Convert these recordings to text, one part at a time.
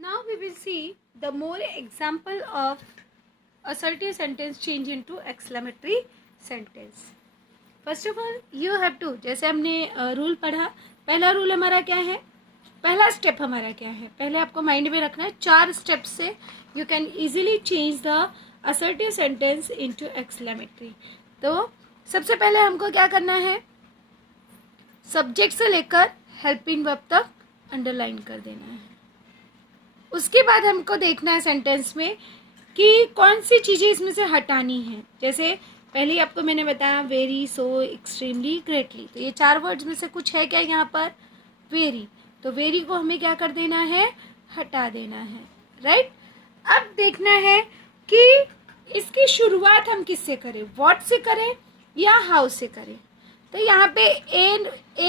Now we will see the more example of assertive sentence change into exclamatory sentence. First of all you have to, जैसे हमने rule पढ़ा, पहला rule हमारा क्या है, पहला स्टेप हमारा क्या है, पहले आपको माइंड में रखना है 4 स्टेप से you can easily change the assertive sentence into exclamatory. तो सबसे पहले हमको क्या करना है, सब्जेक्ट से लेकर हेल्पिंग वर्ब तक अंडरलाइन कर देना है। उसके बाद हमको देखना है सेंटेंस में कि कौन सी चीज़ें इसमें से हटानी है। जैसे पहले आपको मैंने बताया वेरी, सो, एक्सट्रीमली, ग्रेटली, तो ये 4 वर्ड्स में से कुछ है क्या यहाँ पर, वेरी, तो वेरी को हमें क्या कर देना है, हटा देना है, राइट। अब देखना है कि इसकी शुरुआत हम किससे करें, व्हाट से करें या हाउ से करें। तो यहाँ पे ए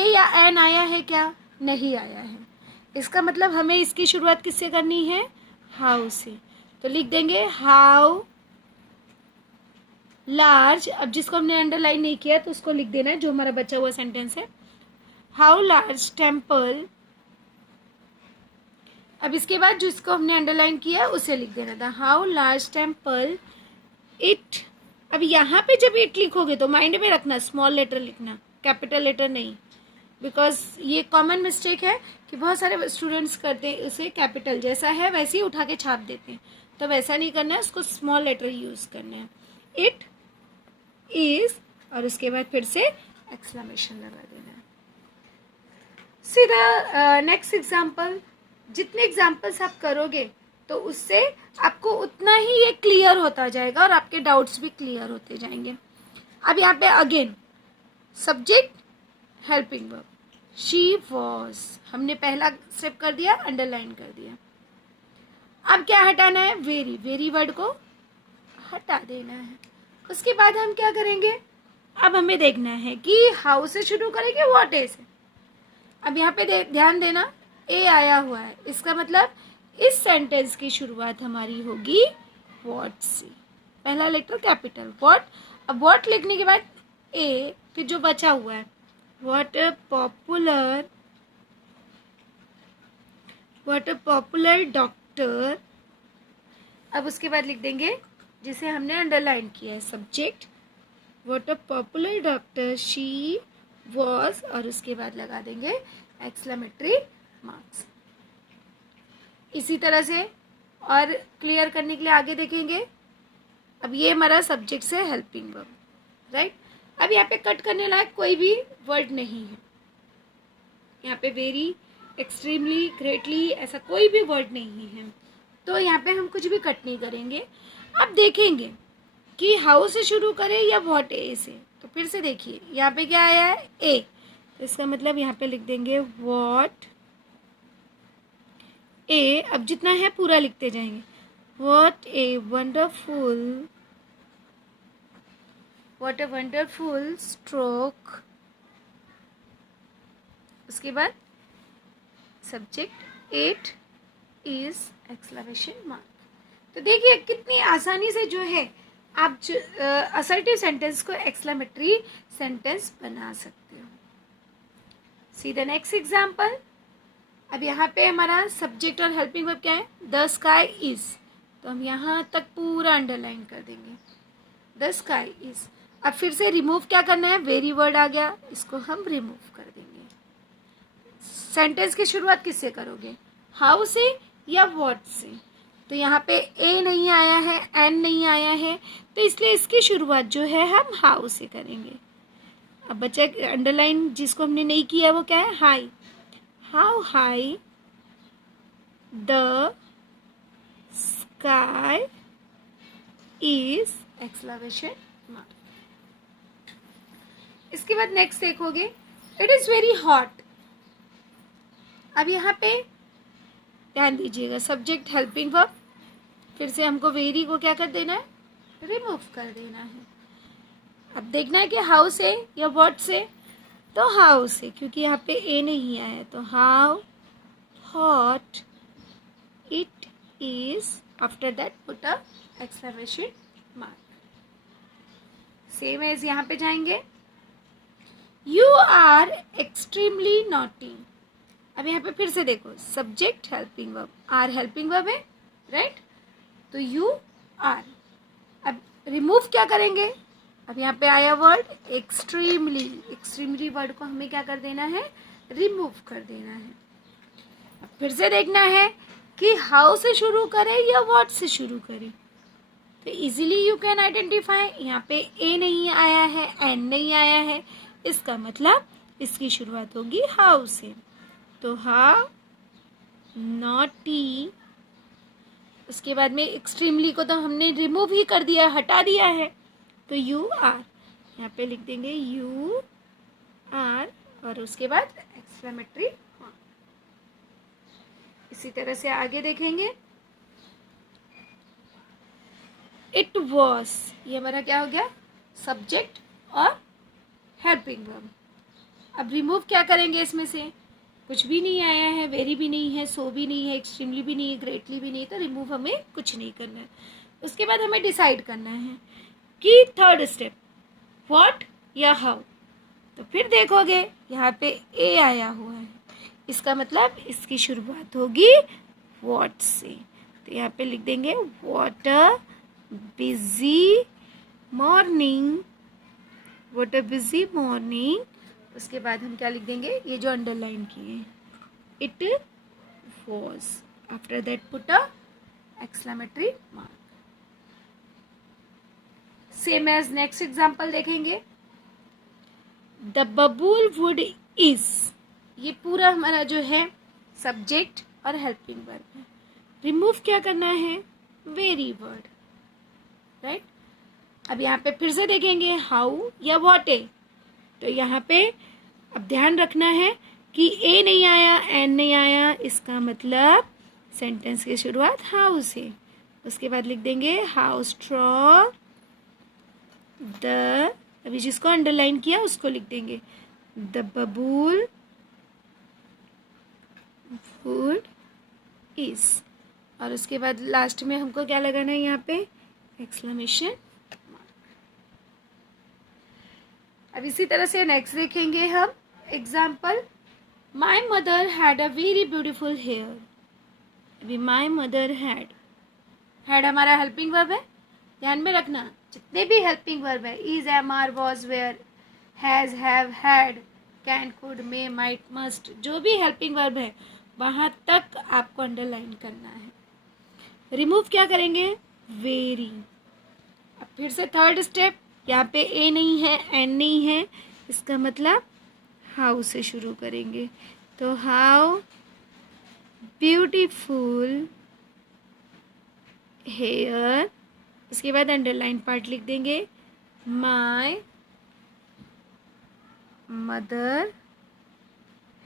या एन आया है क्या, नहीं आया है, इसका मतलब हमें इसकी शुरुआत किससे करनी है, हाउ से। तो लिख देंगे हाउ लार्ज, अब जिसको हमने अंडरलाइन नहीं किया तो उसको लिख देना है, जो हमारा बचा हुआ सेंटेंस है, हाउ लार्ज टेम्पल। अब इसके बाद जिसको हमने अंडरलाइन किया उसे लिख देना था, हाउ लार्ज टेम्पल इट। अब यहाँ पे जब इट लिखोगे तो माइंड में रखना स्मॉल लेटर लिखना, कैपिटल लेटर नहीं, बिकॉज ये कॉमन मिस्टेक है कि बहुत सारे स्टूडेंट्स करते हैं उसे कैपिटल जैसा है वैसे ही उठा के छाप देते हैं, तो वैसा नहीं करना है, उसको स्मॉल लेटर यूज़ करना है, इट इज, और उसके बाद फिर से एक्सक्लेमेशन लगा देना है। सीधा नेक्स्ट एग्जाम्पल, जितने एग्जाम्पल्स आप करोगे तो उससे आपको उतना ही ये क्लियर होता जाएगा और आपके डाउट्स भी क्लियर होते जाएंगे। अब यहाँ पे again subject helping verb, she was, हमने पहला स्टेप कर दिया, अंडरलाइन कर दिया। अब क्या हटाना है, वेरी, वेरी वर्ड को हटा देना है। उसके बाद हम क्या करेंगे, अब हमें देखना है कि हाउ से शुरू करेंगे, व्हाट ए से। अब यहाँ पे ध्यान देना ए आया हुआ है, इसका मतलब इस सेंटेंस की शुरुआत हमारी होगी व्हाट से, पहला लेटर कैपिटल व्हाट। अब व्हाट लिखने के बाद ए, फिर जो बचा हुआ है व्हाट अ पॉपुलर डॉक्टर। अब उसके बाद लिख देंगे जिसे हमने अंडरलाइन किया है, subject what a popular doctor she was, और उसके बाद लगा देंगे एक्सक्लेमेटरी मार्क्स। इसी तरह से और क्लियर करने के लिए आगे देखेंगे। अब ये हमारा सब्जेक्ट से हेल्पिंग वर्ब, राइट। अब यहाँ पे कट करने लायक कोई भी वर्ड नहीं है, यहाँ पे वेरी, एक्सट्रीमली, ग्रेटली ऐसा कोई भी वर्ड नहीं है, तो यहाँ पे हम कुछ भी कट नहीं करेंगे। अब देखेंगे कि हाउ से शुरू करें या व्हाट ए से। तो फिर से देखिए यहाँ पे क्या आया है, ए, तो इसका मतलब यहाँ पे लिख देंगे व्हाट ए। अब जितना है पूरा लिखते जाएंगे, व्हाट ए वंडरफुल स्ट्रोक। उसके बाद subject it is exclamation mark. तो देखिए कितनी आसानी से जो है आप असर्टिव सेंटेंस को एक्सक्लेमेटरी सेंटेंस बना सकते हो। सी द नेक्स्ट एग्जाम्पल। अब यहाँ पे हमारा सब्जेक्ट और हेल्पिंग वर्ब क्या है, द स्काई इज, तो हम यहाँ तक पूरा अंडरलाइन कर देंगे, द स्काई इज। अब फिर से रिमूव क्या करना है, वेरी वर्ड आ गया, इसको हम रिमूव कर देंगे। सेंटेंस की शुरुआत किससे करोगे, हाउ से या व्हाट से। तो यहाँ पे ए नहीं आया है, एन नहीं आया है, तो इसलिए इसकी शुरुआत जो है हम हाउ से करेंगे। अब बच्चा अंडरलाइन जिसको हमने नहीं किया वो क्या है, high, how high the sky is exclamation mark. इसके बाद नेक्स्ट देखोगे, इट इज वेरी हॉट। अब यहाँ पे ध्यान दीजिएगा, सब्जेक्ट हेल्पिंग वर्ब, फिर से हमको वेरी को क्या कर देना है, रिमूव कर देना है। अब देखना है कि हाउ से या व्हाट से, तो हाउ से, क्योंकि यहाँ पे ए नहीं आया है, तो how hot it is, after that put a exclamation mark. Same as यहाँ पे जाएंगे, यू आर एक्सट्रीमली नॉटी। अब यहाँ पे फिर से देखो, subject helping verb, are helping verb है, राइट, तो यू आर। अब रिमूव क्या करेंगे, अब यहाँ पे आया वर्ड एक्सट्रीमली, एक्सट्रीमली वर्ड को हमें क्या कर देना है, रिमूव कर देना है। अब फिर से देखना है कि हाउ से शुरू करें या व्हाट से शुरू करें, तो इजीली यू कैन आइडेंटिफाई, यहाँ पे ए नहीं आया है, एन नहीं आया है, इसका मतलब इसकी शुरुआत होगी हाउ से, तो हाउ नॉटी। उसके बाद में एक्सट्रीमली को तो हमने रिमूव ही कर दिया, हटा दिया है, तो यू आर, यहाँ पे लिख देंगे यू आर, और उसके बाद एक्सक्लेमेटरी मार्क। इसी तरह से आगे देखेंगे, इट वॉज, ये हमारा क्या हो गया, सब्जेक्ट और हेल्पिंग वर्ब। अब रिमूव क्या करेंगे, इसमें से कुछ भी नहीं आया है, वेरी भी नहीं है, सो भी नहीं है, एक्सट्रीमली भी नहीं है, ग्रेटली भी नहीं है, तो रिमूव हमें कुछ नहीं करना है। उसके बाद हमें डिसाइड करना है कि थर्ड स्टेप व्हाट या हाउ, तो फिर देखोगे यहाँ पे ए आया हुआ है, इसका मतलब इसकी शुरुआत होगी व्हाट से, तो यहाँ पे लिख देंगे what a busy morning, what a busy morning. उसके बाद हम क्या लिख देंगे, ये जो अंडरलाइन किए, it was, after that put a exclamatory mark. Same as next example देखेंगे, द बबूल वुड इज, ये पूरा हमारा जो है सब्जेक्ट और हेल्पिंग वर्ब है। रिमूव क्या करना है, वेरी वर्ड, राइट। अब यहाँ पे फिर से देखेंगे हाउ या व्हाट ए, तो यहाँ पे अब ध्यान रखना है कि ए नहीं आया, एन नहीं आया, इसका मतलब सेंटेंस की शुरुआत हाउ से। उसके बाद लिख देंगे हाउ स्ट्रॉन्ग द, अभी जिसको अंडरलाइन किया उसको लिख देंगे द बबूल वुड इज, और उसके बाद लास्ट में हमको क्या लगाना है, यहाँ पे एक्सक्लेमेशन। अब इसी तरह से नेक्स्ट देखेंगे हम example, my mother had a very beautiful hair. अभी माई मदर हैड, हैड हमारा हेल्पिंग वर्ब है, ध्यान में रखना जितने भी हेल्पिंग वर्ब है, is, am, are, was, were, has, have, had, can, could, may, might, must, जो भी हेल्पिंग वर्ब है वहाँ तक आपको अंडरलाइन करना है। रिमूव क्या करेंगे, वेरी। अब फिर से थर्ड स्टेप, यहाँ पे ए नहीं है, एन नहीं है, इसका मतलब हाउ से शुरू करेंगे, तो हाउ ब्यूटीफुल हेयर। इसके बाद अंडरलाइन पार्ट लिख देंगे माई मदर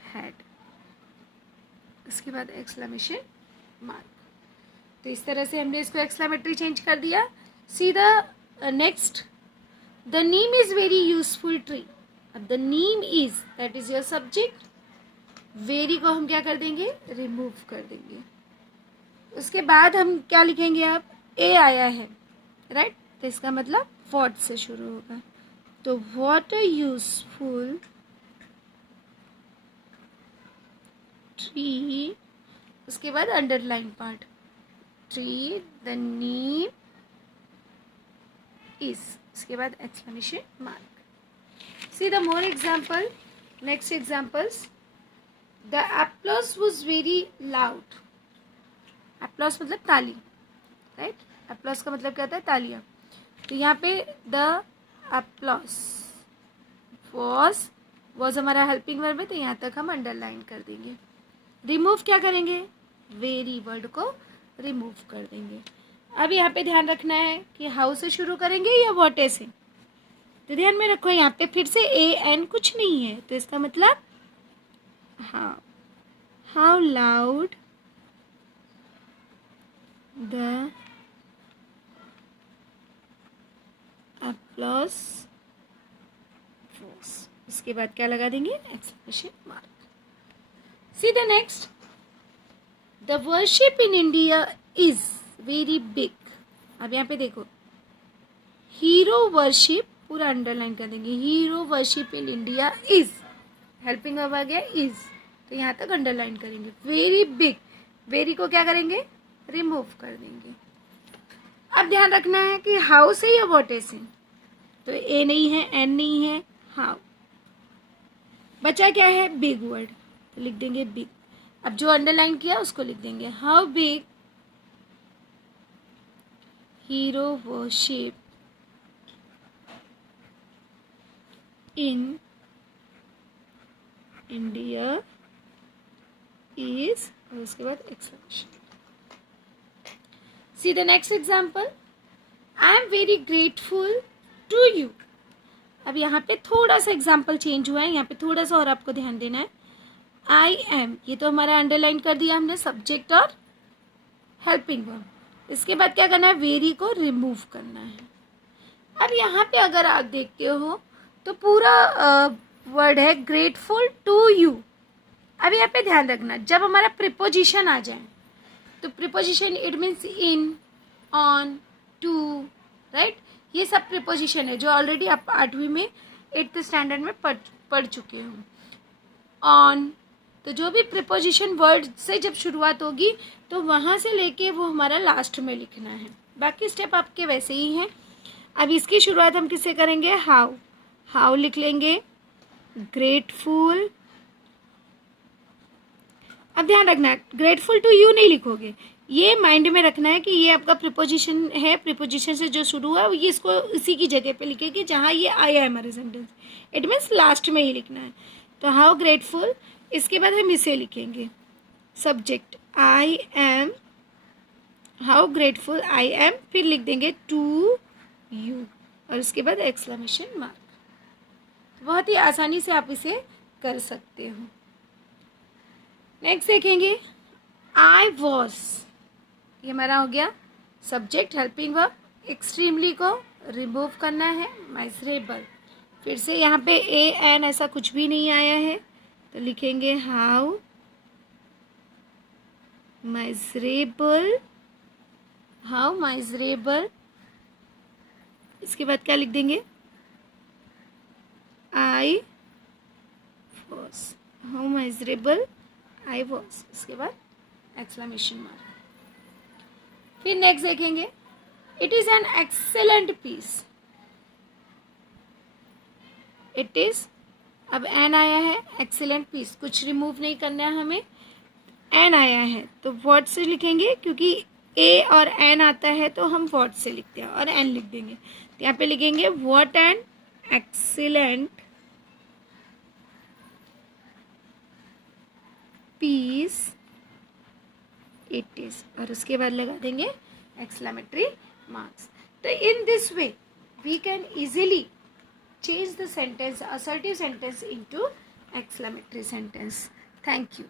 हैड, इसके बाद एक्सक्लेमेशन मार्क। तो इस तरह से हमने इसको एक्सक्लेमेटरी चेंज कर दिया। See the next, the neem is very useful tree. अब the neem is, that is your subject, very को हम क्या कर देंगे, रिमूव कर देंगे। उसके बाद हम क्या लिखेंगे, अब ए आया है, राइट, तो इसका मतलब व्हाट से शुरू होगा, तो व्हाट अ यूजफुल ट्री। उसके बाद underline part, tree, the neem is, इसके बाद exclamation mark. See the more example, next examples. The applause was very loud. Applause मतलब ताली, right? Applause का मतलब क्या होता है, तालियाँ। तो यहाँ पे the applause was हमारा हेल्पिंग वर्ब है, तो यहाँ तक हम अंडरलाइन कर देंगे। रिमूव क्या करेंगे, वेरी वर्ड को रिमूव कर देंगे। अब यहाँ पे ध्यान रखना है कि हाउ से शुरू करेंगे या व्हाट से, तो ध्यान में रखो यहाँ पे फिर से ए एन कुछ नहीं है, तो इसका मतलब how loud the applause was. इसके बाद क्या लगा देंगे, exclamation mark. C the next, the worship in India is very big. अब यहाँ पे देखो, हीरो वर्शिप पूरा अंडरलाइन कर देंगे, hero worship in India is, helping verb आ गया इज, तो यहाँ तक अंडरलाइन करेंगे। वेरी बिग, वेरी को क्या करेंगे, रिमूव कर देंगे। अब ध्यान रखना है कि हाउ से या व्हाट से, तो ए नहीं है, एन नहीं है, हाउ बचा क्या है, बिग वर्ड, तो लिख देंगे बिग। अब जो अंडरलाइन किया उसको लिख देंगे, how big hero worship in India is, और उसके बाद exclamation. See the next example, I am very grateful to you. अब यहाँ पे थोड़ा सा एग्जाम्पल चेंज हुआ है, यहाँ पे थोड़ा सा और आपको ध्यान देना है। आई एम, ये तो हमारा अंडरलाइन कर दिया हमने, सब्जेक्ट और हेल्पिंग वर्ब। इसके बाद क्या करना है, वेरी को रिमूव करना है। अब यहाँ पे अगर आप देखते हो तो पूरा वर्ड है ग्रेटफुल टू यू। अब यहाँ पे ध्यान रखना, जब हमारा प्रिपोजिशन आ जाए तो preposition it means in, on, to, right, ये सब प्रिपोजिशन है जो ऑलरेडी आप 8वीं में 8th स्टैंडर्ड में पढ़ चुके हो। ऑन, तो जो भी प्रिपोजिशन वर्ड से जब शुरुआत होगी तो वहाँ से लेके वो हमारा लास्ट में लिखना है। बाकी स्टेप आपके वैसे ही हैं। अब इसकी शुरुआत हम किससे करेंगे, हाउ। हाउ लिख लेंगे, ग्रेटफुल। अब ध्यान रखना, ग्रेटफुल टू यू नहीं लिखोगे, ये माइंड में रखना है कि ये आपका प्रिपोजिशन है, प्रिपोजिशन से जो शुरू हुआ ये इसको इसी की जगह पे लिखेगी जहाँ ये आया है हमारे सेंटेंस, इट मीन्स लास्ट में ही लिखना है। तो हाउ ग्रेटफुल, इसके बाद हम इसे लिखेंगे subject I am, how grateful I am, फिर लिख देंगे टू यू, और उसके बाद एक्सक्लेमेशन मार्क। बहुत ही आसानी से आप इसे कर सकते हो। नेक्स्ट देखेंगे, आई वॉज, ये हमारा हो गया सब्जेक्ट हेल्पिंग वर्ब। एक्सट्रीमली को रिमूव करना है, माइजरेबल, फिर से यहाँ पे ए एन ऐसा कुछ भी नहीं आया है तो लिखेंगे हाउ माइजरेबल, हाउ माइजरेबल। इसके बाद क्या लिख देंगे, I was, how miserable I was, इसके बाद एक्सक्लेमेशन मार्क। फिर नेक्स्ट देखेंगे, it is an excellent piece. It is, अब एन आया है, एक्सेलेंट पीस, कुछ रिमूव नहीं करना है हमें, एन आया है तो व्हाट से लिखेंगे, क्योंकि ए और एन आता है तो हम व्हाट से लिखते हैं और एन लिख देंगे। तो यहाँ पे लिखेंगे what an excellent piece it is, और उसके बाद लगा देंगे एक्सक्लेमेटरी मार्क्स। तो in this way we can easily change the sentence, assertive sentence into exclamatory sentence. Thank you.